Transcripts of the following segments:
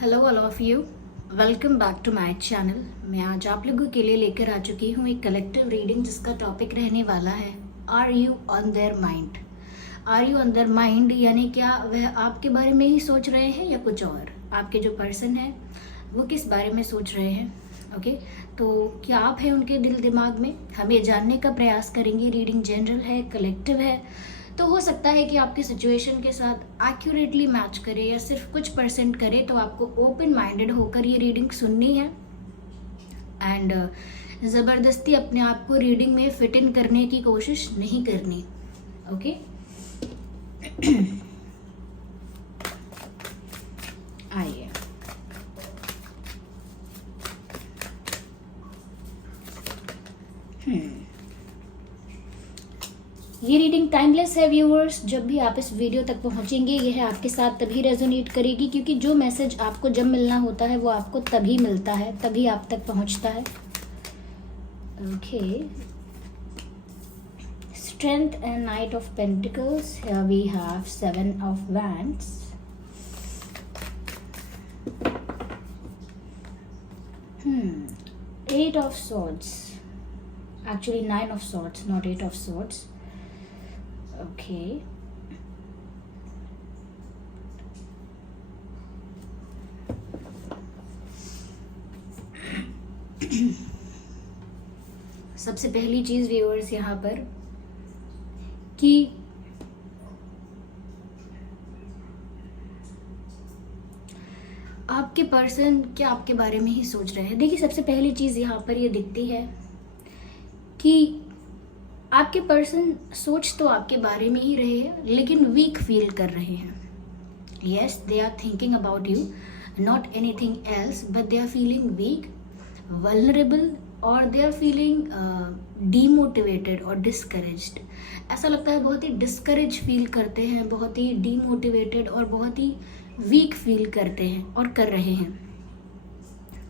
Hello all of you, welcome back to my channel. मैं आज आप लोगों के लिए लेकर आ चुकी हूँ एक कलेक्टिव रीडिंग जिसका टॉपिक रहने वाला है are you on their mind. Are you on their mind यानी क्या वह आपके बारे में ही सोच रहे हैं या कुछ और। आपके जो पर्सन है वो किस बारे में सोच रहे हैं। ओके, तो क्या आप हैं उनके दिल दिमाग में, हम ये जानने का प्रयास करेंगे। रीडिंग जनरल है, कलेक्टिव है, तो हो सकता है कि आपकी सिचुएशन के साथ एक्यूरेटली मैच करे या सिर्फ कुछ परसेंट करे। तो आपको ओपन माइंडेड होकर ये रीडिंग सुननी है एंड ज़बरदस्ती अपने आप को रीडिंग में फिट इन करने की कोशिश नहीं करनी। ओके आइए। ये रीडिंग टाइमलेस है व्यूअर्स। जब भी आप इस वीडियो तक पहुंचेंगे यह आपके साथ तभी रेजोनेट करेगी, क्योंकि जो मैसेज आपको जब मिलना होता है वो आपको तभी मिलता है, तभी आप तक पहुंचता है। Okay, strength and knight of pentacles. Here we have 7 of wands, Eight of Swords, actually 9 of Swords, not 8 of Swords. Okay. सबसे पहली चीज व्यूअर्स यहाँ पर कि आपके पर्सन क्या आपके बारे में ही सोच रहे हैं। देखिए, सबसे पहली चीज यहाँ पर ये दिखती है कि आपके पर्सन सोच तो आपके बारे में ही रहे हैं, लेकिन वीक फील कर रहे हैं। Yes, they are thinking about you, not anything else, but they are feeling weak, vulnerable, और दे आर फीलिंग डीमोटिवेटेड और डिस्करेज्ड। ऐसा लगता है बहुत ही डिस्करेज फील करते हैं, बहुत ही डीमोटिवेटेड और बहुत ही वीक फील करते हैं और कर रहे हैं।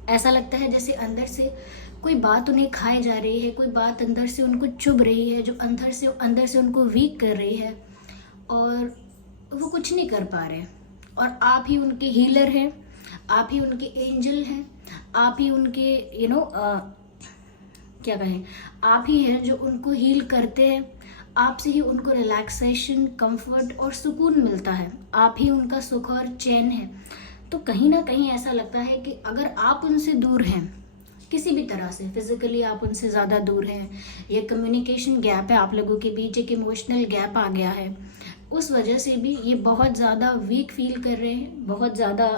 ऐसा लगता है जैसे अंदर से कोई बात उन्हें खाए जा रही है, कोई बात अंदर से उनको चुभ रही है, जो अंदर से उनको वीक कर रही है और वो कुछ नहीं कर पा रहे। और आप ही उनके हीलर हैं, आप ही उनके एंजल हैं, आप ही उनके क्या कहें, आप ही हैं जो उनको हील करते हैं। आपसे ही उनको रिलैक्सेशन, कंफर्ट और सुकून मिलता है। आप ही उनका सुख और चैन है। तो कहीं ना कहीं ऐसा लगता है कि अगर आप उनसे दूर हैं किसी भी तरह से, फिजिकली आप उनसे ज़्यादा दूर हैं, या कम्युनिकेशन गैप है आप लोगों के बीच, एक इमोशनल गैप आ गया है, उस वजह से भी ये बहुत ज़्यादा वीक फील कर रहे हैं, बहुत ज़्यादा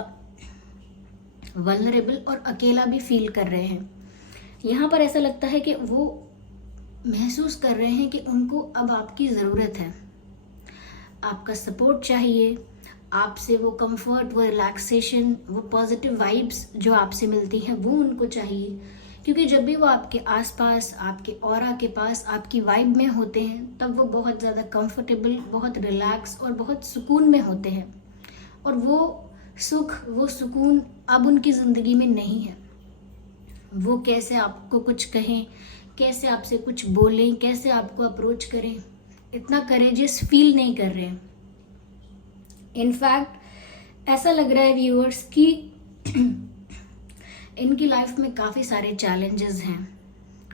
वल्नरेबल और अकेला भी फील कर रहे हैं। यहाँ पर ऐसा लगता है कि वो महसूस कर रहे हैं कि उनको अब आपकी ज़रूरत है, आपका सपोर्ट चाहिए, आपसे वो कंफर्ट, वो रिलैक्सेशन, वो पॉजिटिव वाइब्स जो आपसे मिलती हैं वो उनको चाहिए। क्योंकि जब भी वो आपके आसपास, आपके ऑरा के पास, आपकी वाइब में होते हैं, तब वो बहुत ज़्यादा कंफर्टेबल, बहुत रिलैक्स और बहुत सुकून में होते हैं। और वो सुख, वो सुकून अब उनकी ज़िंदगी में नहीं है। वो कैसे आपको कुछ कहें, कैसे आपसे कुछ बोलें, कैसे आपको अप्रोच करें, इतना करेजियस फील नहीं कर रहे हैं। इनफैक्ट ऐसा लग रहा है व्यूअर्स कि इनकी लाइफ में काफ़ी सारे चैलेंजेस हैं,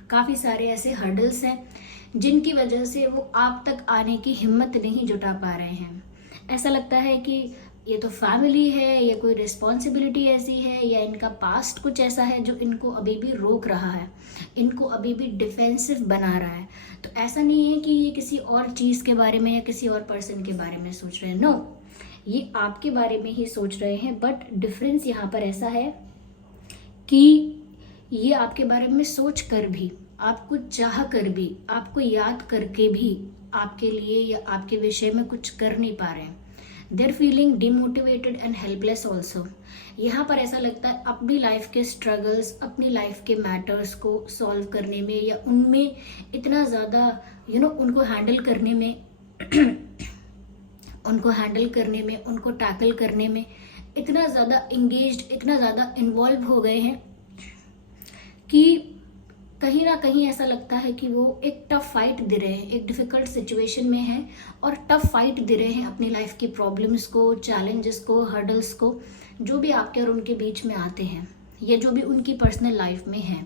काफ़ी सारे ऐसे हर्डल्स हैं जिनकी वजह से वो आप तक आने की हिम्मत नहीं जुटा पा रहे हैं। ऐसा लगता है कि ये तो फैमिली है, या कोई रिस्पॉन्सिबिलिटी ऐसी है, या इनका पास्ट कुछ ऐसा है जो इनको अभी भी रोक रहा है, इनको अभी भी डिफेंसिव बना रहा है। तो ऐसा नहीं है कि ये किसी और चीज़ के बारे में या किसी और पर्सन के बारे में सोच रहे हैं। नो, ये आपके बारे में ही सोच रहे हैं। बट डिफरेंस यहाँ पर ऐसा है कि ये आपके बारे में सोच कर भी, आपको चाह कर भी, आपको याद करके भी आपके लिए या आपके विषय में कुछ कर नहीं पा रहे हैं। They're feeling demotivated and helpless also. यहाँ पर ऐसा लगता है अपनी लाइफ के स्ट्रगल्स, अपनी लाइफ के मैटर्स को सॉल्व करने में या उनमें इतना ज़्यादा उनको हैंडल करने में उनको टैकल करने में इतना ज़्यादा इंगेज्ड, इतना ज़्यादा इन्वॉल्व हो गए हैं कि कहीं ना कहीं ऐसा लगता है कि वो एक टफ फाइट दे रहे हैं, एक डिफ़िकल्ट सिचुएशन में हैं और टफ फाइट दे रहे हैं अपनी लाइफ की प्रॉब्लम्स को, चैलेंजेस को, हर्डल्स को, जो भी आपके और उनके बीच में आते हैं या जो भी उनकी पर्सनल लाइफ में है।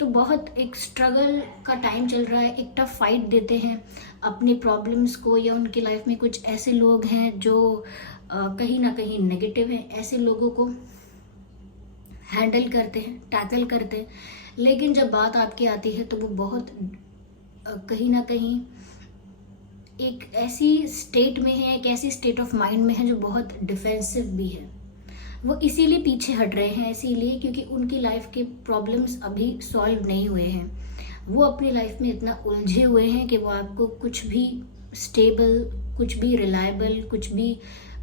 तो बहुत एक स्ट्रगल का टाइम चल रहा है, एक टफ फाइट देते हैं अपनी प्रॉब्लम्स को, या उनकी लाइफ में कुछ ऐसे लोग हैं जो कहीं ना कहीं नेगेटिव हैं, ऐसे लोगों को हैंडल करते हैं, टैकल करते हैं। लेकिन जब बात आपकी आती है तो वो बहुत कहीं ना कहीं एक ऐसी स्टेट में है, एक ऐसी स्टेट ऑफ माइंड में है जो बहुत डिफेंसिव भी है। वो इसीलिए पीछे हट रहे हैं, इसीलिए क्योंकि उनकी लाइफ के प्रॉब्लम्स अभी सॉल्व नहीं हुए हैं। वो अपनी लाइफ में इतना उलझे हुए हैं कि वो आपको कुछ भी स्टेबल, कुछ भी रिलायबल, कुछ भी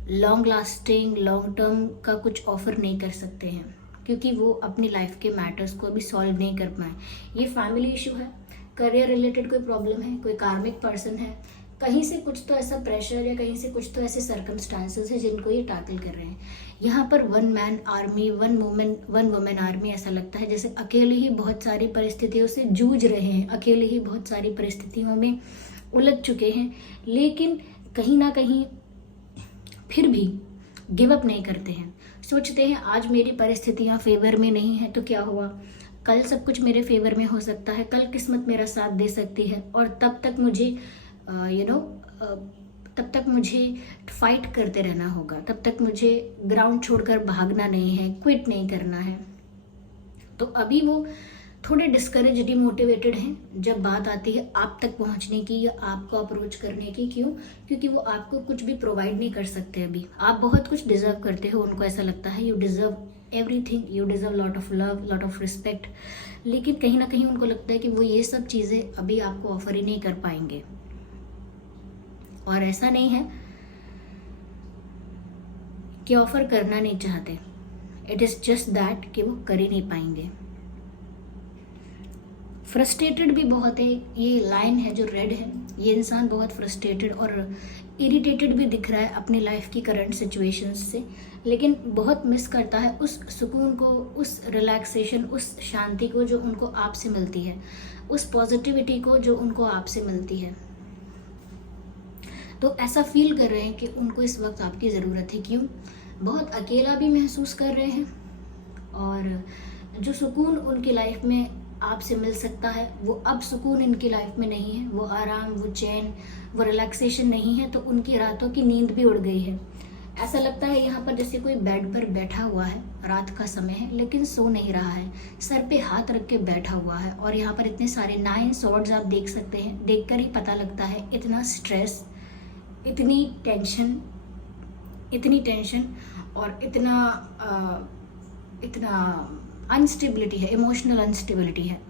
लॉन्ग लास्टिंग, लॉन्ग टर्म का कुछ ऑफर नहीं कर सकते हैं, क्योंकि वो अपनी लाइफ के मैटर्स को अभी सॉल्व नहीं कर पाए। ये फैमिली इशू है, करियर रिलेटेड कोई प्रॉब्लम है, कोई कार्मिक पर्सन है, कहीं से कुछ तो ऐसा प्रेशर या कहीं से कुछ तो ऐसे सर्कमस्टांसेस है जिनको ये टैकल कर रहे हैं। यहाँ पर one man army, one women army, ऐसा लगता है जैसे अकेले ही बहुत सारी परिस्थितियों से जूझ रहे हैं, अकेले ही बहुत सारी परिस्थितियों में उलझ चुके हैं, लेकिन कहीं ना कहीं फिर भी गिव अप नहीं करते हैं। सोचते हैं आज मेरी परिस्थितियाँ फेवर में नहीं है तो क्या हुआ, कल सब कुछ मेरे फेवर में हो सकता है, कल किस्मत मेरा साथ दे सकती है, और तब तक मुझे तब तक मुझे फाइट करते रहना होगा, तब तक मुझे ग्राउंड छोड़कर भागना नहीं है, क्विट नहीं करना है। तो अभी वो थोड़े डिस्करेज, डिमोटिवेटेड हैं जब बात आती है आप तक पहुंचने की या आपको अप्रोच करने की। क्यों? क्योंकि वो आपको कुछ भी प्रोवाइड नहीं कर सकते अभी। आप बहुत कुछ डिजर्व करते हो, उनको ऐसा लगता है you deserve everything, you deserve lot of love, lot of respect, लेकिन कहीं ना कहीं उनको लगता है कि वो ये सब चीज़ें अभी आपको ऑफर ही नहीं कर पाएंगे। और ऐसा नहीं है कि ऑफर करना नहीं चाहते, इट इज़ जस्ट दैट कि वो कर ही नहीं पाएंगे। फ्रस्ट्रेटेड भी बहुत है, ये लाइन है जो रेड है, ये इंसान बहुत फ्रस्ट्रेटेड और इरिटेटेड भी दिख रहा है अपनी लाइफ की करंट सिचुएशंस से, लेकिन बहुत मिस करता है उस सुकून को, उस रिलैक्सेशन, उस शांति को जो उनको आपसे मिलती है, उस पॉजिटिविटी को जो उनको आपसे मिलती है। तो ऐसा फील कर रहे हैं कि उनको इस वक्त आपकी ज़रूरत है। क्यों? बहुत अकेला भी महसूस कर रहे हैं, और जो सुकून उनकी लाइफ में आपसे मिल सकता है वो अब सुकून इनकी लाइफ में नहीं है, वो आराम, वो चैन, वो रिलैक्सेशन नहीं है। तो उनकी रातों की नींद भी उड़ गई है। ऐसा लगता है यहाँ पर जैसे कोई बेड पर बैठा हुआ है, रात का समय है लेकिन सो नहीं रहा है, सर पे हाथ रख के बैठा हुआ है। और यहाँ पर इतने सारे 9 सॉर्ड्स आप देख सकते हैं, देखकर ही पता लगता है इतना स्ट्रेस, इतनी टेंशन और इतना अनस्टेबिलिटी है, इमोशनल अनस्टेबिलिटी है।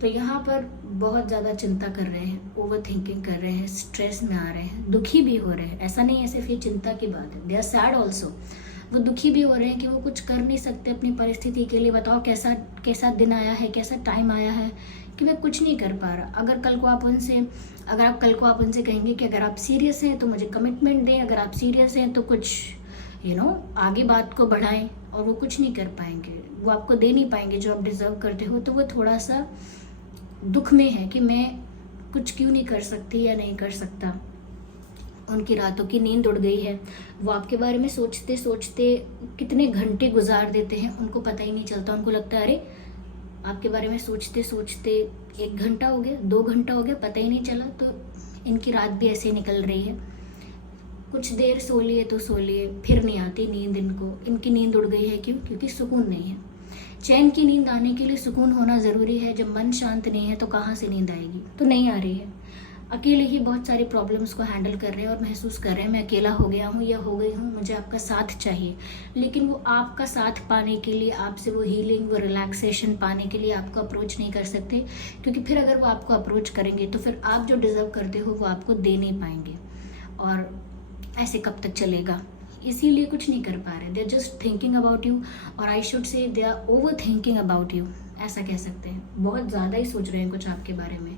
तो यहाँ पर बहुत ज़्यादा चिंता कर रहे हैं, ओवर थिंकिंग कर रहे हैं, स्ट्रेस में आ रहे हैं, दुखी भी हो रहे हैं। ऐसा नहीं है सिर्फ ये चिंता की बात है, दे आर सैड ऑल्सो। वो दुखी भी हो रहे हैं कि वो कुछ कर नहीं सकते अपनी परिस्थिति के लिए। बताओ कैसा दिन आया है, कैसा टाइम आया है कि मैं कुछ नहीं कर पा रहा। अगर आप कल को आप उनसे कहेंगे कि अगर आप सीरियस हैं तो मुझे कमिटमेंट दें, अगर आप सीरियस हैं तो कुछ आगे बात को बढ़ाएं, और वो कुछ नहीं कर पाएंगे, वो आपको दे नहीं पाएंगे जो आप डिज़र्व करते हो। तो वो थोड़ा सा दुख में है कि मैं कुछ क्यों नहीं कर सकती या नहीं कर सकता। उनकी रातों की नींद उड़ गई है, वो आपके बारे में सोचते सोचते कितने घंटे गुजार देते हैं उनको पता ही नहीं चलता। उनको लगता है अरे आपके बारे में सोचते सोचते 1 घंटा हो गया, 2 घंटा हो गया, पता ही नहीं चला। तो इनकी रात भी ऐसे निकल रही है। कुछ देर सो लिए तो सो लिए, फिर नहीं आती नींद इनको, इनकी नींद उड़ गई है। क्यों? क्योंकि सुकून नहीं है। चैन की नींद आने के लिए सुकून होना ज़रूरी है। जब मन शांत नहीं है तो कहाँ से नींद आएगी? तो नहीं आ रही है। अकेले ही बहुत सारी प्रॉब्लम्स को हैंडल कर रहे हैं और महसूस कर रहे हैं मैं अकेला हो गया हूँ या हो गई हूँ, मुझे आपका साथ चाहिए। लेकिन वो आपका साथ पाने के लिए, आपसे वो हीलिंग, वो रिलैक्सेशन पाने के लिए आपको अप्रोच नहीं कर सकते, क्योंकि फिर अगर वो आपको अप्रोच करेंगे तो फिर आप जो डिज़र्व करते हो वो आपको दे नहीं पाएंगे। और ऐसे कब तक चलेगा? इसीलिए कुछ नहीं कर पा रहे। They are just thinking about you, और I should say they are over thinking about you, ऐसा कह सकते हैं। बहुत ज़्यादा ही सोच रहे हैं कुछ आपके बारे में।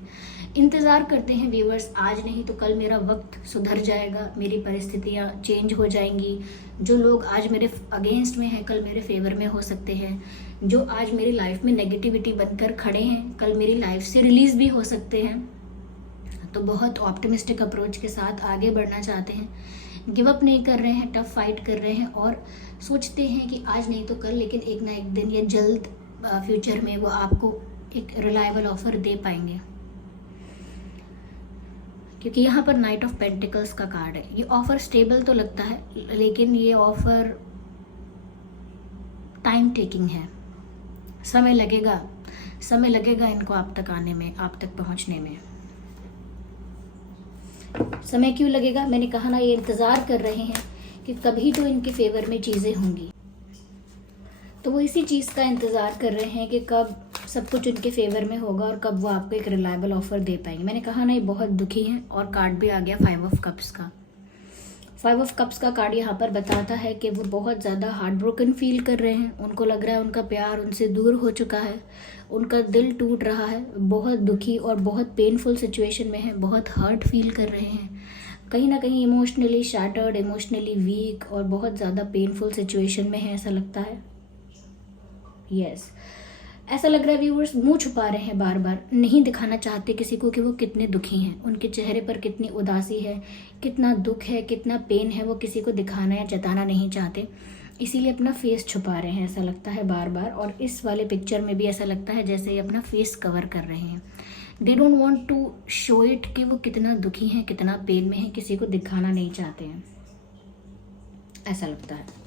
इंतज़ार करते हैं व्यूअर्स, आज नहीं तो कल मेरा वक्त सुधर जाएगा, मेरी परिस्थितियाँ चेंज हो जाएंगी। जो लोग आज मेरे अगेंस्ट में हैं कल मेरे फेवर में हो सकते हैं। जो आज मेरी लाइफ में नेगेटिविटी बनकर खड़े हैं कल मेरी लाइफ से रिलीज़ भी हो सकते हैं। तो बहुत ऑप्टिमिस्टिक अप्रोच के साथ आगे बढ़ना चाहते हैं, गिव अप नहीं कर रहे हैं, टफ फाइट कर रहे हैं और सोचते हैं कि आज नहीं तो कल, लेकिन एक ना एक दिन या जल्द फ्यूचर में वो आपको एक रिलायबल ऑफर दे पाएंगे। क्योंकि यहाँ पर नाइट ऑफ पेंटिकल्स का कार्ड है। ये ऑफर स्टेबल तो लगता है, लेकिन ये ऑफर टाइम टेकिंग है। समय लगेगा इनको आप तक आने में, आप तक पहुँचने में। समय क्यों लगेगा? मैंने कहा ना, ये इंतज़ार कर रहे हैं कि कभी तो इनके फेवर में चीज़ें होंगी। तो वो इसी चीज़ का इंतज़ार कर रहे हैं कि कब सब कुछ उनके फेवर में होगा और कब वो आपको एक रिलायबल ऑफर दे पाएंगे। मैंने कहा ना, ये बहुत दुखी हैं और कार्ड भी आ गया 5 ऑफ कप्स का। 5 ऑफ कप्स का कार्ड यहाँ पर बताता है कि वो बहुत ज़्यादा हार्ट ब्रोकन फील कर रहे हैं। उनको लग रहा है उनका प्यार उनसे दूर हो चुका है, उनका दिल टूट रहा है, बहुत दुखी और बहुत पेनफुल सिचुएशन में है, बहुत हर्ट फील कर रहे हैं, कहीं ना कहीं इमोशनली शैटर्ड, इमोशनली वीक और बहुत ज़्यादा पेनफुल सिचुएशन में है, ऐसा लगता है। यस, ऐसा लग रहा है व्यूअर्स मुंह छुपा रहे हैं, बार बार नहीं दिखाना चाहते किसी को कि वो कितने दुखी हैं। उनके चेहरे पर कितनी उदासी है, कितना दुख है, कितना पेन है, वो किसी को दिखाना या जताना नहीं चाहते, इसीलिए अपना फेस छुपा रहे हैं, ऐसा लगता है बार बार। और इस वाले पिक्चर में भी ऐसा लगता है जैसे ये अपना फेस कवर कर रहे हैं। They don't want to show it कि वो कितना दुखी हैं, कितना पेन में है, किसी को दिखाना नहीं चाहते हैं, ऐसा लगता है।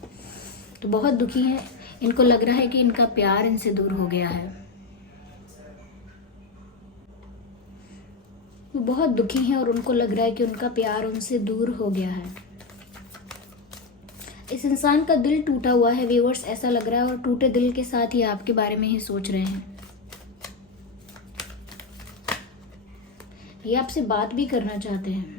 तो बहुत दुखी हैं, इनको लग रहा है कि इनका प्यार इनसे दूर हो गया है। वो बहुत दुखी हैं और उनको लग रहा है कि उनका प्यार उनसे दूर हो गया है। इस इंसान का दिल टूटा हुआ है व्यूअर्स, ऐसा लग रहा है, और टूटे दिल के साथ ही आपके बारे में ही सोच रहे हैं। ये आपसे बात भी करना चाहते हैं,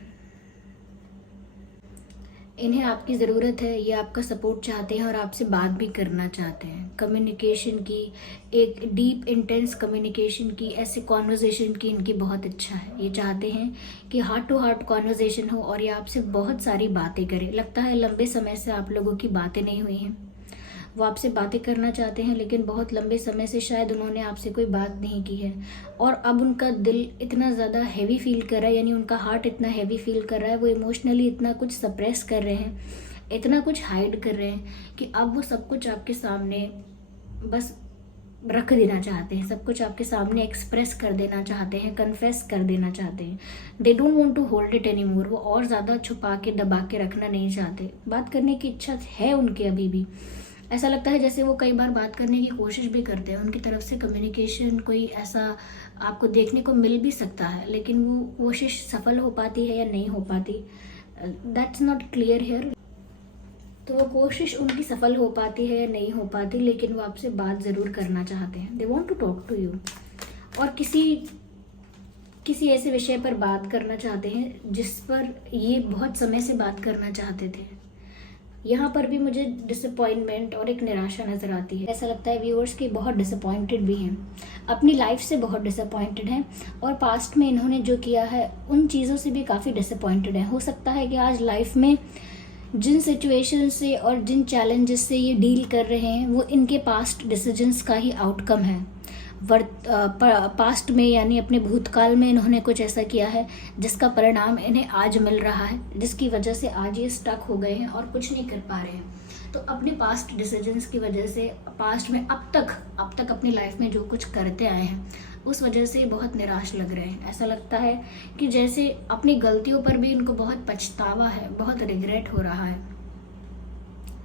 इन्हें आपकी ज़रूरत है, ये आपका सपोर्ट चाहते हैं और आपसे बात भी करना चाहते हैं। कम्युनिकेशन की, एक डीप इंटेंस कम्युनिकेशन की, ऐसे कॉन्वर्जेसन की इनकी बहुत इच्छा है। ये चाहते हैं कि हार्ट टू हार्ट कॉन्वर्जेसन हो और ये आपसे बहुत सारी बातें करें। लगता है लंबे समय से आप लोगों की बातें नहीं हुई हैं, वो आपसे बातें करना चाहते हैं, लेकिन बहुत लंबे समय से शायद उन्होंने आपसे कोई बात नहीं की है और अब उनका दिल इतना ज़्यादा हैवी फील कर रहा है, यानी उनका हार्ट इतना हैवी फील कर रहा है, वो इमोशनली इतना कुछ सप्रेस कर रहे हैं, इतना कुछ हाइड कर रहे हैं कि अब वो सब कुछ आपके सामने बस रख देना चाहते हैं, सब कुछ आपके सामने एक्सप्रेस कर देना चाहते हैं, कन्फेस कर देना चाहते हैं। They don't want to hold it any more, वो और ज़्यादा छुपा के दबा के रखना नहीं चाहते। बात करने की इच्छा है उनके अभी भी, ऐसा लगता है जैसे वो कई बार बात करने की कोशिश भी करते हैं, उनकी तरफ से कम्युनिकेशन कोई ऐसा आपको देखने को मिल भी सकता है, लेकिन वो कोशिश सफल हो पाती है या नहीं हो पाती, दैट्स नॉट क्लियर हियर। तो वो कोशिश उनकी सफल हो पाती है या नहीं हो पाती, लेकिन वो आपसे बात ज़रूर करना चाहते हैं। They want to talk to you, और किसी ऐसे विषय पर बात करना चाहते हैं जिस पर ये बहुत समय से बात करना चाहते थे। यहाँ पर भी मुझे डिसअपॉइंटमेंट और एक निराशा नज़र आती है। ऐसा लगता है व्यूअर्स कि बहुत डिसअपॉइंटेड भी हैं, अपनी लाइफ से बहुत डिसअपॉइंटेड हैं और पास्ट में इन्होंने जो किया है उन चीज़ों से भी काफ़ी डिसअपॉइंटेड हैं। हो सकता है कि आज लाइफ में जिन सिचुएशन से और जिन चैलेंजेस से ये डील कर रहे हैं वो इनके पास्ट डिसीजंस का ही आउटकम है। पास्ट में यानी अपने भूतकाल में इन्होंने कुछ ऐसा किया है जिसका परिणाम इन्हें आज मिल रहा है, जिसकी वजह से आज ये स्टक हो गए हैं और कुछ नहीं कर पा रहे हैं। तो अपने पास्ट डिसीजंस की वजह से पास्ट में अब तक अपनी लाइफ में जो कुछ करते आए हैं उस वजह से बहुत निराश लग रहे हैं। ऐसा लगता है कि जैसे अपनी गलतियों पर भी इनको बहुत पछतावा है, बहुत रिग्रेट हो रहा है।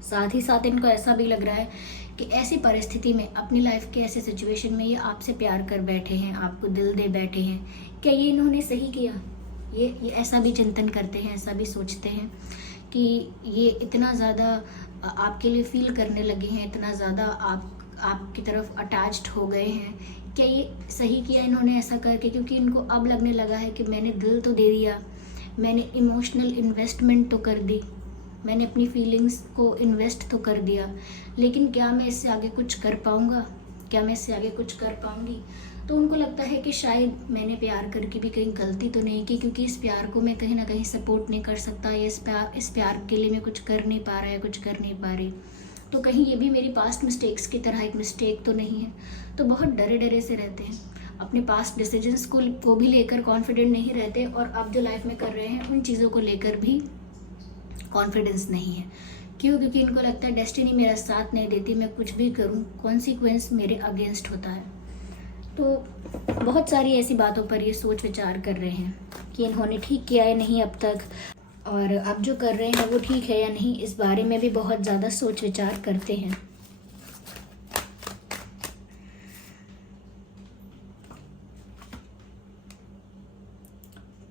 साथ ही साथ इनको ऐसा भी लग रहा है कि ऐसी परिस्थिति में, अपनी लाइफ के ऐसे सिचुएशन में ये आपसे प्यार कर बैठे हैं, आपको दिल दे बैठे हैं, क्या ये इन्होंने सही किया? ये ऐसा भी चिंतन करते हैं, ऐसा भी सोचते हैं कि ये इतना ज़्यादा आपके लिए फील करने लगे हैं, इतना ज़्यादा आपकी तरफ अटैच्ड हो गए हैं, क्या ये सही किया इन्होंने ऐसा करके? क्योंकि इनको अब लगने लगा है कि मैंने दिल तो दे दिया, मैंने इमोशनल इन्वेस्टमेंट तो कर दी, मैंने अपनी फीलिंग्स को इन्वेस्ट तो कर दिया, लेकिन क्या मैं इससे आगे कुछ कर पाऊँगा? क्या मैं इससे आगे कुछ कर पाऊँगी? तो उनको लगता है कि शायद मैंने प्यार करके भी कहीं गलती तो नहीं की, क्योंकि इस प्यार को मैं कहीं ना कहीं सपोर्ट नहीं कर सकता, या इस प्यार के लिए मैं कुछ कर नहीं पा रहा है, कुछ कर नहीं पा रही, तो कहीं ये भी मेरी पास्ट मिस्टेक्स की तरह एक मिस्टेक तो नहीं है। तो बहुत डरे डरे से रहते हैं, अपने पास्ट डिसीजंस को भी लेकर कॉन्फिडेंट नहीं रहते, और अब जो लाइफ में कर रहे हैं उन चीज़ों को लेकर भी कॉन्फिडेंस नहीं है। क्यों? क्योंकि इनको लगता है डेस्टिनी मेरा साथ नहीं देती, मैं कुछ भी करूं कॉन्सिक्वेंस मेरे अगेंस्ट होता है। तो बहुत सारी ऐसी बातों पर ये सोच विचार कर रहे हैं कि इन्होंने ठीक किया है नहीं अब तक, और अब जो कर रहे हैं वो ठीक है या नहीं, इस बारे में भी बहुत ज़्यादा सोच विचार करते हैं।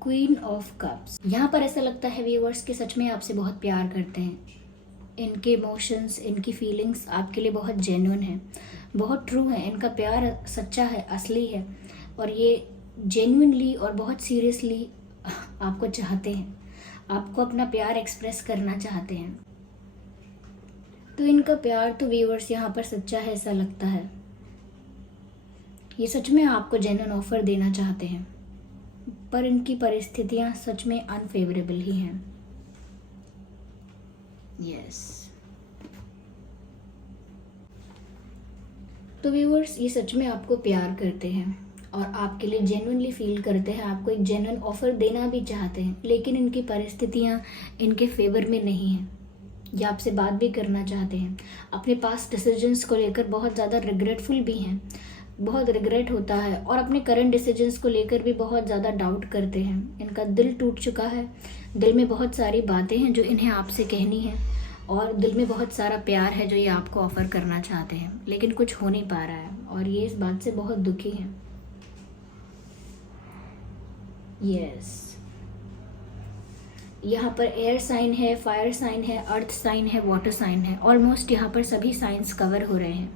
क्वीन ऑफ कप्स, यहाँ पर ऐसा लगता है व्यूअर्स कि सच में आपसे बहुत प्यार करते हैं। इनके इमोशंस, इनकी फीलिंग्स आपके लिए बहुत जेन्युइन है, बहुत ट्रू है, इनका प्यार सच्चा है, असली है, और ये जेन्युइनली और बहुत सीरियसली आपको चाहते हैं, आपको अपना प्यार एक्सप्रेस करना चाहते हैं। तो इनका प्यार तो व्यूअर्स यहाँ पर सच्चा है ऐसा लगता है। ये सच में आपको जेन्युइन ऑफर देना चाहते हैं, पर इनकी परिस्थितियाँ सच में अनफेवरेबल ही हैं। यस। तो व्यूअर्स ये सच में आपको प्यार करते हैं और आपके लिए जेन्युइनली फील करते हैं, आपको एक जेन्युइन ऑफर देना भी चाहते हैं, लेकिन इनकी परिस्थितियाँ इनके फेवर में नहीं हैं। ये आपसे बात भी करना चाहते हैं, अपने पास्ट डिसीजंस को लेकर बहुत ज़्यादा रिग्रेटफुल भी हैं, बहुत रिग्रेट होता है, और अपने करंट डिसीजंस को लेकर भी बहुत ज़्यादा डाउट करते हैं। इनका दिल टूट चुका है, दिल में बहुत सारी बातें हैं जो इन्हें आपसे कहनी है, और दिल में बहुत सारा प्यार है जो ये आपको ऑफ़र करना चाहते हैं, लेकिन कुछ हो नहीं पा रहा है, और ये इस बात से बहुत दुखी हैं। यस, यहाँ पर एयर साइन है, फायर साइन है, अर्थ साइन है, वाटर साइन है, ऑलमोस्ट यहाँ पर सभी साइंस कवर हो रहे हैं।